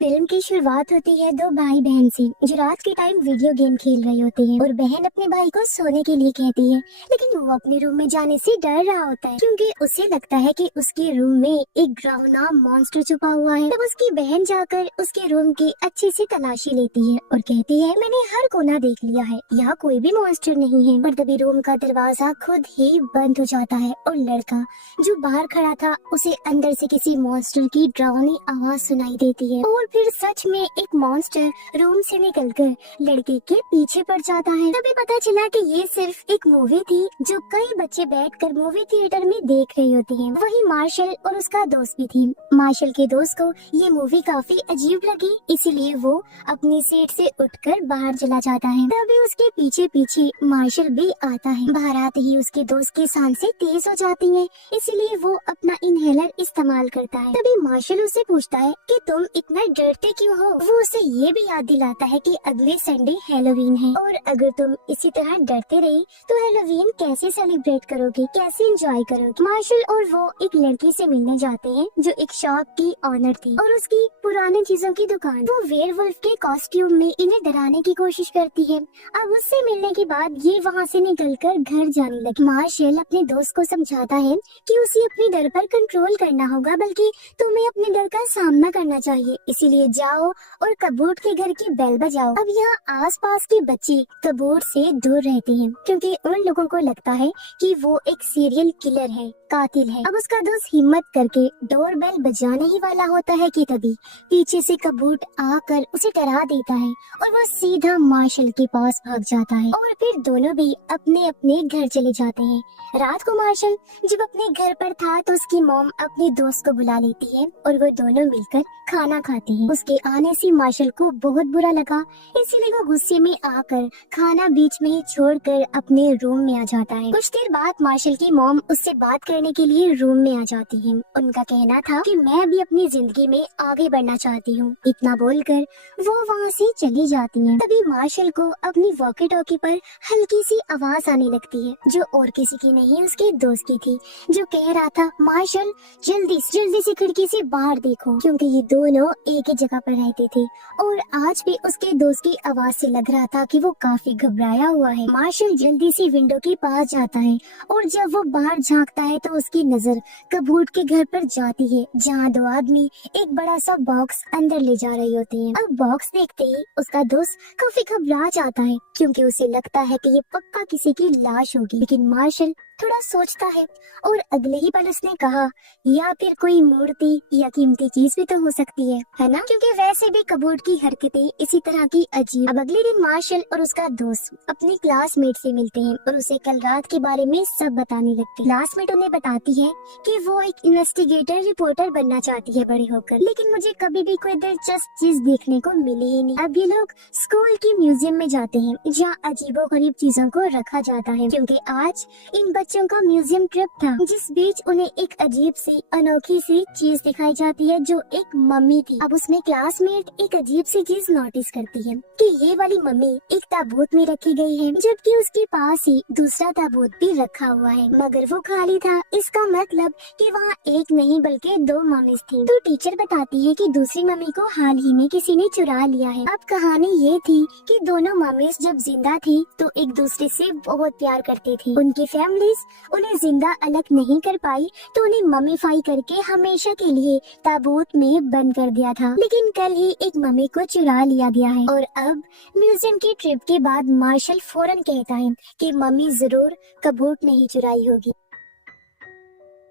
Film की शुरुआत होती है दो भाई बहन से जो रात के टाइम वीडियो गेम खेल रहे होते हैं और बहन अपने भाई को सोने के लिए कहती है, लेकिन वो अपने रूम में जाने से डर रहा होता है क्योंकि उसे लगता है कि उसके रूम में एक डरावना मॉन्स्टर छुपा हुआ है। तब उसकी बहन जाकर उसके रूम की अच्छी सी तलाशी लेती है और कहती है, मैंने हर कोना देख लिया है, यहाँ कोई भी मॉन्स्टर नहीं है। पर तभी रूम का दरवाजा खुद ही बंद हो जाता है और लड़का जो बाहर खड़ा था उसे अंदर से किसी मॉन्स्टर की डरावनी आवाज सुनाई देती है और फिर सच में एक मॉन्स्टर रूम से निकलकर लड़के के पीछे पड़ जाता है। तभी पता चला कि ये सिर्फ एक मूवी थी जो कई बच्चे बैठकर मूवी थिएटर में देख रहे होते हैं। वही मार्शल और उसका दोस्त भी थी। मार्शल के दोस्त को ये मूवी काफी अजीब लगी, इसीलिए वो अपनी सीट से उठकर बाहर चला जाता है। तभी उसके पीछे पीछे मार्शल भी आता है। बाहर आते ही उसके दोस्त की सांसें तेज हो जाती है, इसीलिए वो अपना इनहेलर इस्तेमाल करता है। तभी मार्शल उससे पूछता है कि तुम इतना डरते क्यों हो। वो उसे ये भी याद दिलाता है कि अगले संडे हैलोवीन है और अगर तुम इसी तरह डरते रहे तो हैलोवीन कैसे सेलिब्रेट करोगे, कैसे एंजॉय करोगे। मार्शल और वो एक लड़की से मिलने जाते हैं जो एक शॉप की ऑनर थी और उसकी पुरानी चीजों की दुकान। वो वेयरवुल्फ के कॉस्ट्यूम में इन्हें डराने की कोशिश करती है। अब उससे मिलने के बाद ये वहाँ से निकलकर घर जाने लगी। मार्शल अपने दोस्त को समझाता है कि उसे अपने डर पर कंट्रोल करना होगा, बल्कि तुम्हें अपने डर का सामना करना चाहिए। इसीलिए जाओ और कबूट के घर की बेल बजाओ। अब यहाँ आसपास के बच्चे कबूट से दूर रहते हैं क्योंकि उन लोगों को लगता है कि वो एक सीरियल किलर है, कातिल है। अब उसका दोस्त हिम्मत करके डोर बेल बजाने ही वाला होता है कि तभी पीछे से कबूट आकर उसे डरा देता है और वो सीधा मार्शल के पास भाग जाता है और फिर दोनों भी अपने अपने घर चले जाते हैं। रात को मार्शल जब अपने घर पर था तो उसकी मॉम अपने दोस्त को बुला लेती है और वो दोनों मिलकर खाना खाते हैं। उसके आने से मार्शल को बहुत बुरा लगा, इसीलिए वो गुस्से में आकर खाना बीच में ही छोड़कर अपने रूम में आ जाता है। कुछ देर बाद मार्शल की मॉम उससे बात करने के लिए रूम में आ जाती है। उनका कहना था कि मैं भी अपनी जिंदगी में आगे बढ़ना चाहती हूँ। इतना बोलकर वो वहाँ से चली जाती है। तभी मार्शल को अपनी वॉकी टॉकी पर हल्की सी आवाज आने लगती है जो और किसी की नहीं उसके दोस्त की थी, जो कह रहा था, मार्शल जल्दी से खिड़की से बाहर देखो, क्योंकि ये दोनों एक ही जगह पर रहते थे और आज भी उसके दोस्त की आवाज से लग रहा था कि वो काफी घबराया हुआ है। मार्शल जल्दी से विंडो के पास जाता है और जब वो बाहर झांकता है तो उसकी नजर कबूट के घर पर जाती है जहाँ दो आदमी एक बड़ा सा बॉक्स अंदर ले जा रहे होते हैं। अब बॉक्स देखते ही उसका दोस्त काफी घबरा जाता है क्योंकि उसे लगता है कि ये पक्का किसी की लाश होगी। लेकिन मार्शल थोड़ा सोचता है और अगले ही पल उसने कहा, या फिर कोई मूर्ति या कीमती चीज भी तो हो सकती है ना, क्योंकि वैसे भी कबूट की हरकतें इसी तरह की अजीब। अब अगले दिन मार्शल और उसका दोस्त अपनी क्लासमेट से मिलते हैं और उसे कल रात के बारे में सब बताने लगते हैं। क्लासमेट उन्हें बताती है कि वो एक इन्वेस्टिगेटर रिपोर्टर बनना चाहती है बड़े होकर, लेकिन मुझे कभी भी कोई दिलचस्प चीज देखने को मिली ही नहीं। अब ये लोग स्कूल की म्यूजियम में जाते हैं जहाँ अजीबोगरीब चीजों को रखा जाता है, क्योंकि आज इन बच्चों का म्यूजियम ट्रिप था। जिस बीच उन्हें एक अजीब सी अनोखी सी चीज दिखाई जाती है जो एक मम्मी थी। अब उसमें क्लासमेट एक अजीब सी चीज नोटिस करती है कि ये वाली मम्मी एक ताबूत में रखी गई है, जबकि उसके पास ही दूसरा ताबूत भी रखा हुआ है, मगर वो खाली था। इसका मतलब कि वहाँ एक नहीं बल्कि दो मम्मीज थी। तो टीचर बताती है कि दूसरी मम्मी को हाल ही में किसी ने चुरा लिया है। अब कहानी ये थी कि दोनों मम्मीज जब जिंदा थी तो एक दूसरे से बहुत प्यार करती थी। उनकी फैमिलीज उन्हें जिंदा अलग नहीं कर पाई तो उन्हें मम्मीफाई करके हमेशा के लिए ताबूत में बंद कर दिया था। लेकिन कल ही एक मम्मी को चुरा लिया गया है और अब म्यूजियम की ट्रिप के बाद मार्शल फौरन कहता है कि मम्मी जरूर कबूत नहीं चुराई होगी।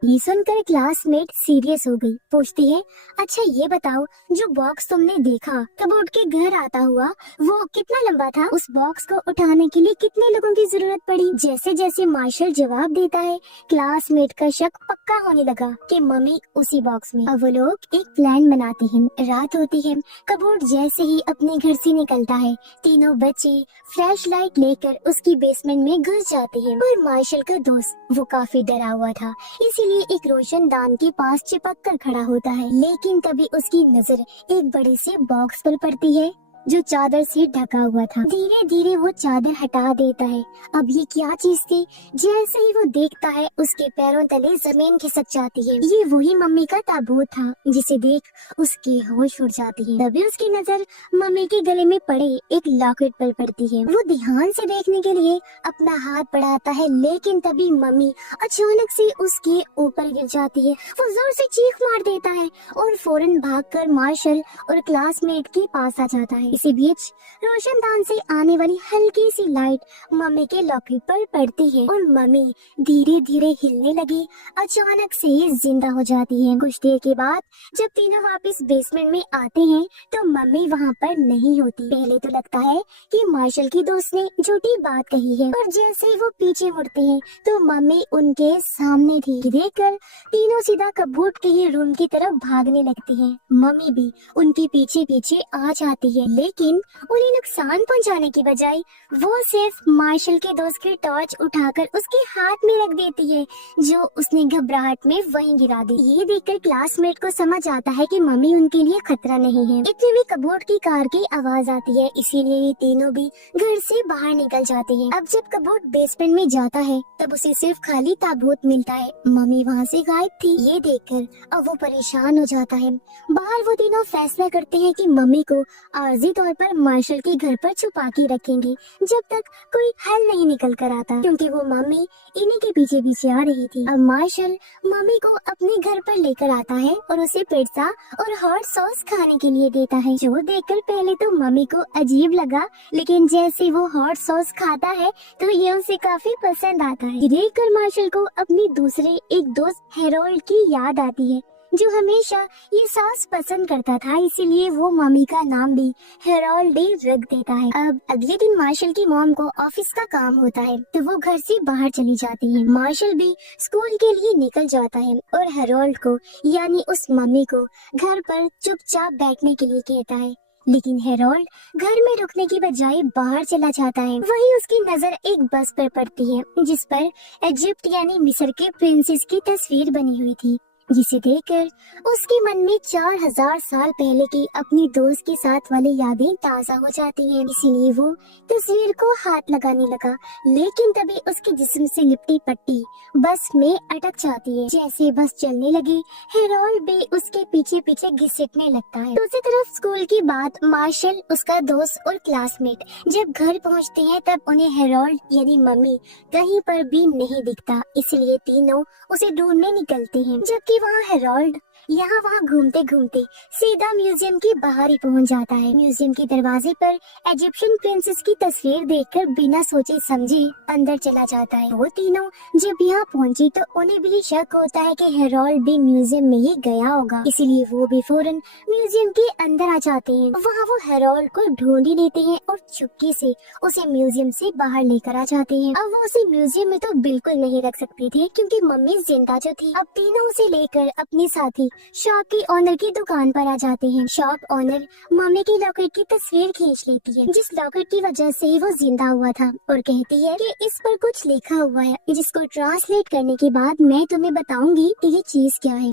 ये सुनकर क्लासमेट सीरियस हो गई। पूछती है, अच्छा ये बताओ, जो बॉक्स तुमने देखा कबूट के घर आता हुआ वो कितना लंबा था? उस बॉक्स को उठाने के लिए कितने लोगों की जरूरत पड़ी? जैसे जैसे मार्शल जवाब देता है क्लासमेट का शक पक्का होने लगा कि मम्मी उसी बॉक्स में। अब वो लोग एक प्लान बनाते हैं। रात होती है, कबूट जैसे ही अपने घर से निकलता है तीनों बच्चे फ्लैश लाइट लेकर उसकी बेसमेंट में घुस जाते हैं। और मार्शल का दोस्त वो काफी डरा हुआ था, इसीलिए एक रोशनदान के पास चिपक कर खड़ा होता है। लेकिन तभी उसकी नजर एक बड़े से बॉक्स पर पड़ती है जो चादर से ढका हुआ था। धीरे धीरे वो चादर हटा देता है। अब ये क्या चीज थी? जैसे ही वो देखता है उसके पैरों तले जमीन खिसक जाती है। ये वही मम्मी का ताबूत था जिसे देख उसके होश उड़ जाती है। तभी उसकी नजर मम्मी के गले में पड़े एक लॉकेट पर पड़ती है। वो ध्यान से देखने के लिए अपना हाथ बढ़ाता है, लेकिन तभी मम्मी अचानक से उसके ऊपर गिर जाती है। वो जोर से चीख मार देता है और फौरन भागकर मार्शल और क्लासमेट के पास आ जाता है। इसी बीच रोशनदान से आने वाली हल्की सी लाइट मम्मी के लॉकेट पर पड़ती है और मम्मी धीरे धीरे हिलने लगी, अचानक से जिंदा हो जाती है। कुछ देर के बाद जब तीनों वापस बेसमेंट में आते हैं तो मम्मी वहाँ पर नहीं होती। पहले तो लगता है कि मार्शल की दोस्त ने झूठी बात कही है, और जैसे ही वो पीछे मुड़ते हैं तो मम्मी उनके सामने थी। देखकर तीनों सीधा कबूट के ही रूम की तरफ भागने लगती हैं। मम्मी भी उनके पीछे पीछे आ जाती है, लेकिन उन्हें नुकसान पहुंचाने की बजाय वो सिर्फ मार्शल के दोस्त की टॉर्च उठाकर उसके हाथ में रख देती है, जो उसने घबराहट में वहीं गिरा दी। ये देखकर क्लासमेट को समझ आता है कि मम्मी उनके लिए खतरा नहीं है। इतने में कबूट की कार की आवाज आती है, इसीलिए ये तीनों भी घर से बाहर निकल जाते हैं। अब जब कबूट बेसमेंट में जाता है तब उसे सिर्फ खाली ताबूत मिलता है। मम्मी वहाँ से गायब थी। ये देखकर अब वो परेशान हो जाता है। बाहर वो तीनों फैसला करते हैं कि मम्मी को आर्जी तौर पर मार्शल के घर पर छुपा के रखेंगे जब तक कोई हल नहीं निकल कर आता, क्योंकि वो मम्मी इन्हीं के पीछे पीछे आ रही थी। अब मार्शल मम्मी को अपने घर पर लेकर आता है और उसे पिज्जा और हॉट सॉस खाने के लिए देता है, जो देखकर पहले तो मम्मी को अजीब लगा, लेकिन जैसे वो हॉट सॉस खाता है तो ये उसे काफी पसंद आता है। देखकर मार्शल को अपनी दूसरे एक दोस्त हेरोल्ड की याद आती है, जो हमेशा ये सॉस पसंद करता था, इसीलिए वो मम्मी का नाम भी हेरोल्ड डे रख देता है। अब अगले दिन मार्शल की मॉम को ऑफिस का काम होता है तो वो घर से बाहर चली जाती है। मार्शल भी स्कूल के लिए निकल जाता है और हेरोल्ड को यानी उस मम्मी को घर पर चुपचाप बैठने के लिए कहता है, लेकिन हेरोल्ड घर में रुकने की बजाय बाहर चला जाता है। वहीं उसकी नजर एक बस पर पड़ती है जिस पर इजिप्ट यानी मिस्र के प्रिंसेस की तस्वीर बनी हुई थी, जिसे देखकर उसके मन में 4000 साल पहले की अपनी दोस्त के साथ वाली यादें ताजा हो जाती हैं। इसीलिए वो तस्वीर को हाथ लगाने लगा, लेकिन तभी उसके जिस्म से लिपटी पट्टी बस में अटक जाती है। जैसे बस चलने लगी, हेरोल्ड भी उसके पीछे पीछे घिसटने लगता है। दूसरी तरफ स्कूल की बात, मार्शल, उसका दोस्त और क्लासमेट जब घर पहुंचते हैं तब उन्हें हेरोल्ड यानी मम्मी कहीं पर भी नहीं दिखता, इसलिए तीनों उसे ढूंढने निकलते हैं। जबकि वहाँ हेरोल्ड यहाँ वहाँ घूमते घूमते सीधा म्यूजियम के बाहर ही पहुँच जाता है। म्यूजियम के दरवाजे पर इजिप्शियन प्रिंसेस की तस्वीर देखकर बिना सोचे समझे अंदर चला जाता है। वो तीनों जब यहाँ पहुँचे तो उन्हें भी शक होता है कि हेरोल्ड भी म्यूजियम में ही गया होगा, इसीलिए वो भी फौरन म्यूजियम के अंदर आ जाते हैं। वहाँ वो हेरोल्ड को ढूंढ ही लेते हैं और चुपके से उसे म्यूजियम से बाहर लेकर आ जाते हैं। अब वो उसे म्यूजियम में तो बिल्कुल नहीं रख सकते थे क्योंकि मम्मी जिंदा जो थी। अब तीनों उसे लेकर अपने साथी शॉप के ओनर की दुकान पर आ जाते हैं। शॉप ओनर मम्मी की लॉकेट की तस्वीर खींच लेती है, जिस लॉकेट की वजह से वो जिंदा हुआ था, और कहती है कि इस पर कुछ लिखा हुआ है, जिसको ट्रांसलेट करने के बाद मैं तुम्हें बताऊंगी कि ये चीज क्या है।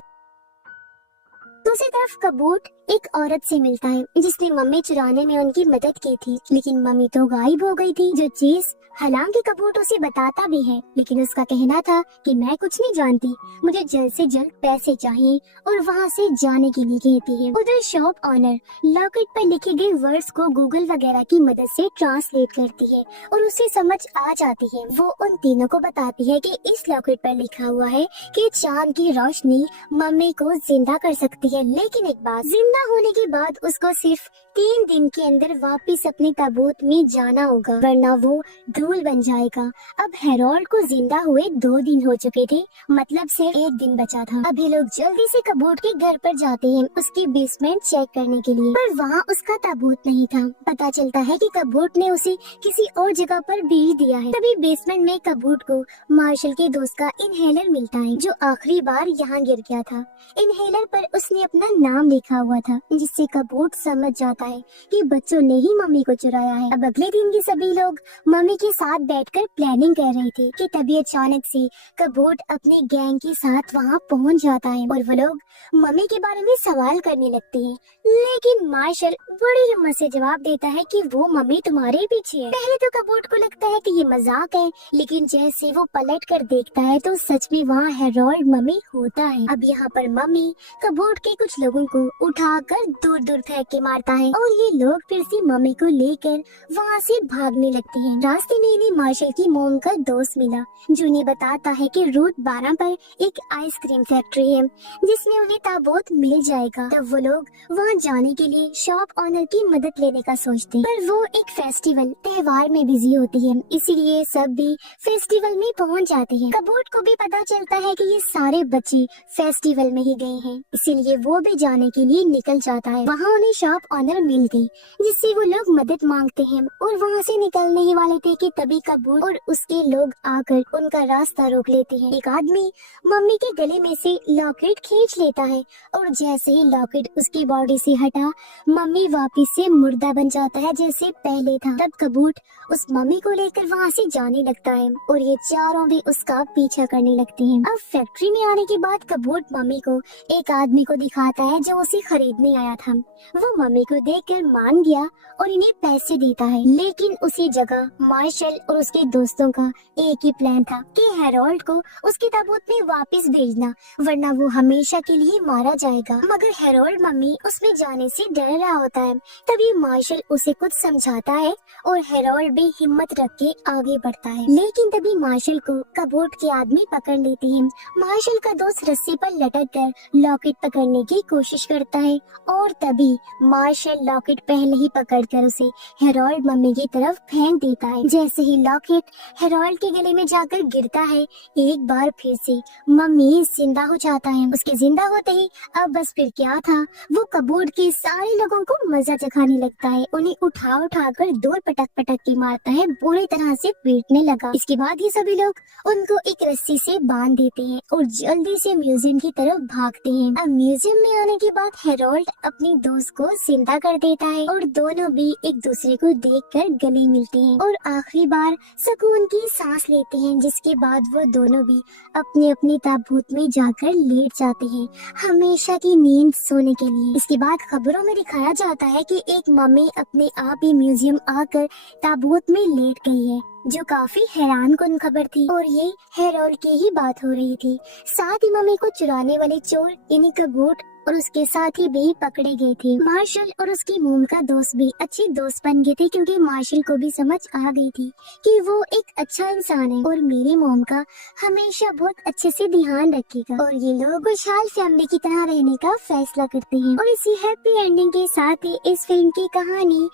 दूसरी तरफ कबूट एक औरत से मिलता है जिसने मम्मी चुराने में उनकी मदद की थी, लेकिन मम्मी तो गायब हो गई थी। जो चीज हालांकि कबूट उसे बताता भी है, लेकिन उसका कहना था कि मैं कुछ नहीं जानती, मुझे जल्द से जल्द पैसे चाहिए, और वहाँ से जाने के लिए कहती है। उधर शॉप ऑनर लॉकेट पर लिखे गए वर्ड्स को गूगल वगैरह की मदद से ट्रांसलेट करती है और उसे समझ आ जाती है। वो उन तीनों को बताती है कि इस लॉकेट पर लिखा हुआ है कि चांद की रोशनी मम्मी को जिंदा कर सकती है, लेकिन एक बात, जिंदा होने के बाद उसको सिर्फ 3 दिन के अंदर वापस अपने ताबूत में जाना होगा, वरना वो धूल बन जाएगा। अब हेरोल्ड को जिंदा हुए 2 दिन हो चुके थे, मतलब सिर्फ 1 दिन बचा था। अभी लोग जल्दी से कबूट के घर पर जाते हैं उसकी बेसमेंट चेक करने के लिए, पर वहाँ उसका ताबूत नहीं था। पता चलता है कि कबूट ने उसे किसी और जगह पर भेज दिया है। तभी बेसमेंट में कबूट को मार्शल के दोस्त का इनहेलर मिलता है, जो आखिरी बार यहाँ गिर गया था। इनहेलर पर उसने अपना नाम लिखा हुआ था, जिससे कबूट समझ जाता है कि बच्चों ने ही मम्मी को चुराया है। अब अगले दिन के सभी लोग मम्मी के साथ बैठकर प्लानिंग कर रहे थे कि तभी अचानक से कबूट अपने गैंग के साथ वहाँ पहुँच जाता है और वो लोग मम्मी के बारे में सवाल करने लगते हैं। लेकिन मार्शल बड़ी हिम्मत से जवाब देता है कि वो मम्मी तुम्हारे पीछे है। पहले तो कबूट को लगता है कि ये मजाक है, लेकिन जैसे वो पलट कर देखता है तो सच में वहाँ हेरोल्ड मम्मी होता है। अब यहाँ पर मम्मी कबूट के कुछ लोगों को उठाकर दूर दूर फेंक के मारता है और ये लोग फिर से मम्मी को लेकर वहाँ से भागने लगते हैं। रास्ते में इन्हें मार्शल की मोम का दोस्त मिला, जो इन्हें बताता है कि रूट 12 पर एक आइसक्रीम फैक्ट्री है जिसमें उन्हें ताबूत मिल जाएगा। तब वो लोग वहाँ जाने के लिए शॉप ऑनर की मदद लेने का सोचते हैं, पर वो एक फेस्टिवल त्योहार में बिजी होती है, इसीलिए सब भी फेस्टिवल में पहुँच जाते हैं। कबूट को भी पता चलता है कि ये सारे बच्चे फेस्टिवल में ही गए हैं, इसीलिए वो भी जाने के लिए निकल जाता है। वहाँ उन्हें शॉप ऑनर मिल गई, जिससे वो लोग मदद मांगते हैं और वहाँ से निकलने ही वाले थे कि तभी कबूत और उसके लोग आकर उनका रास्ता रोक लेते हैं। एक आदमी मम्मी के गले में से लॉकेट खींच लेता है और जैसे ही लॉकेट उसकी बॉडी से हटा, मम्मी वापिस से मुर्दा बन जाता है जैसे पहले था। तब कबूत उस मम्मी को लेकर वहाँ से जाने लगता है और ये चारों भी उसका पीछा करने लगते हैं। अब फैक्ट्री में आने के बाद कबूत मम्मी को एक आदमी को दिखाता है जो उसे खरीदने आया था। वो मम्मी को देखकर मान गया और इन्हें पैसे देता है, लेकिन उसी जगह मार्शल और उसके दोस्तों का एक ही प्लान था कि हेरोल्ड को उसके ताबूत में वापस भेजना, वरना वो हमेशा के लिए मारा जाएगा। मगर हेरोल्ड मम्मी उसमें जाने से डर रहा होता है। तभी मार्शल उसे कुछ समझाता है और हेरोल्ड भी हिम्मत रख के आगे बढ़ता है, लेकिन तभी मार्शल को कबूट के आदमी पकड़ लेते हैं। मार्शल का दोस्त रस्सी पर लटक कर लॉकेट पकड़ने की कोशिश करता है और तभी मार्शल लॉकेट पहले ही पकड़कर उसे हेरोल्ड मम्मी की तरफ फेंक देता है। जैसे ही लॉकेट हेरोल्ड के गले में जाकर गिरता है, एक बार फिर से मम्मी जिंदा हो जाता है। उसके जिंदा होते ही अब बस फिर क्या था, वो कबूट के सारे लोगों को मजा चखाने लगता है, उन्हें उठा उठा कर दूर पटक पटक के मारता है, बुरी तरह से पीटने लगा। इसके बाद ही सभी लोग उनको एक रस्सी से बांध देते हैं और जल्दी से म्यूजियम की तरफ भागते हैं। अब म्यूजियम में आने के बाद हेरोल्ड अपनी दोस्त को जिंदा कर देता है और दोनों भी एक दूसरे को देखकर गले मिलते हैं और आखिरी बार सुकून की सांस लेते हैं, जिसके बाद वो दोनों भी अपने अपने ताबूत में जाकर लेट जाते हैं हमेशा की नींद सोने के लिए। इसके बाद खबरों में दिखाया जाता है कि एक मम्मी अपने आप ही म्यूजियम आकर ताबूत में लेट गई है, जो काफी हैरान कुन खबर थी और ये हेरोल्ड की ही बात हो रही थी। साथ ही मम्मी को चुराने वाले चोर यानी कबूट और उसके साथी भी पकड़े गए थे। मार्शल और उसकी मोम का दोस्त भी अच्छे दोस्त बन गए थे, क्योंकि मार्शल को भी समझ आ गई थी कि वो एक अच्छा इंसान है और मेरी मोम का हमेशा बहुत अच्छे से ध्यान रखेगा, और ये लोग खुशहाल फैमिली की तरह रहने का फैसला करते हैं। और इसी हैप्पी एंडिंग के साथ ही इस फिल्म की कहानी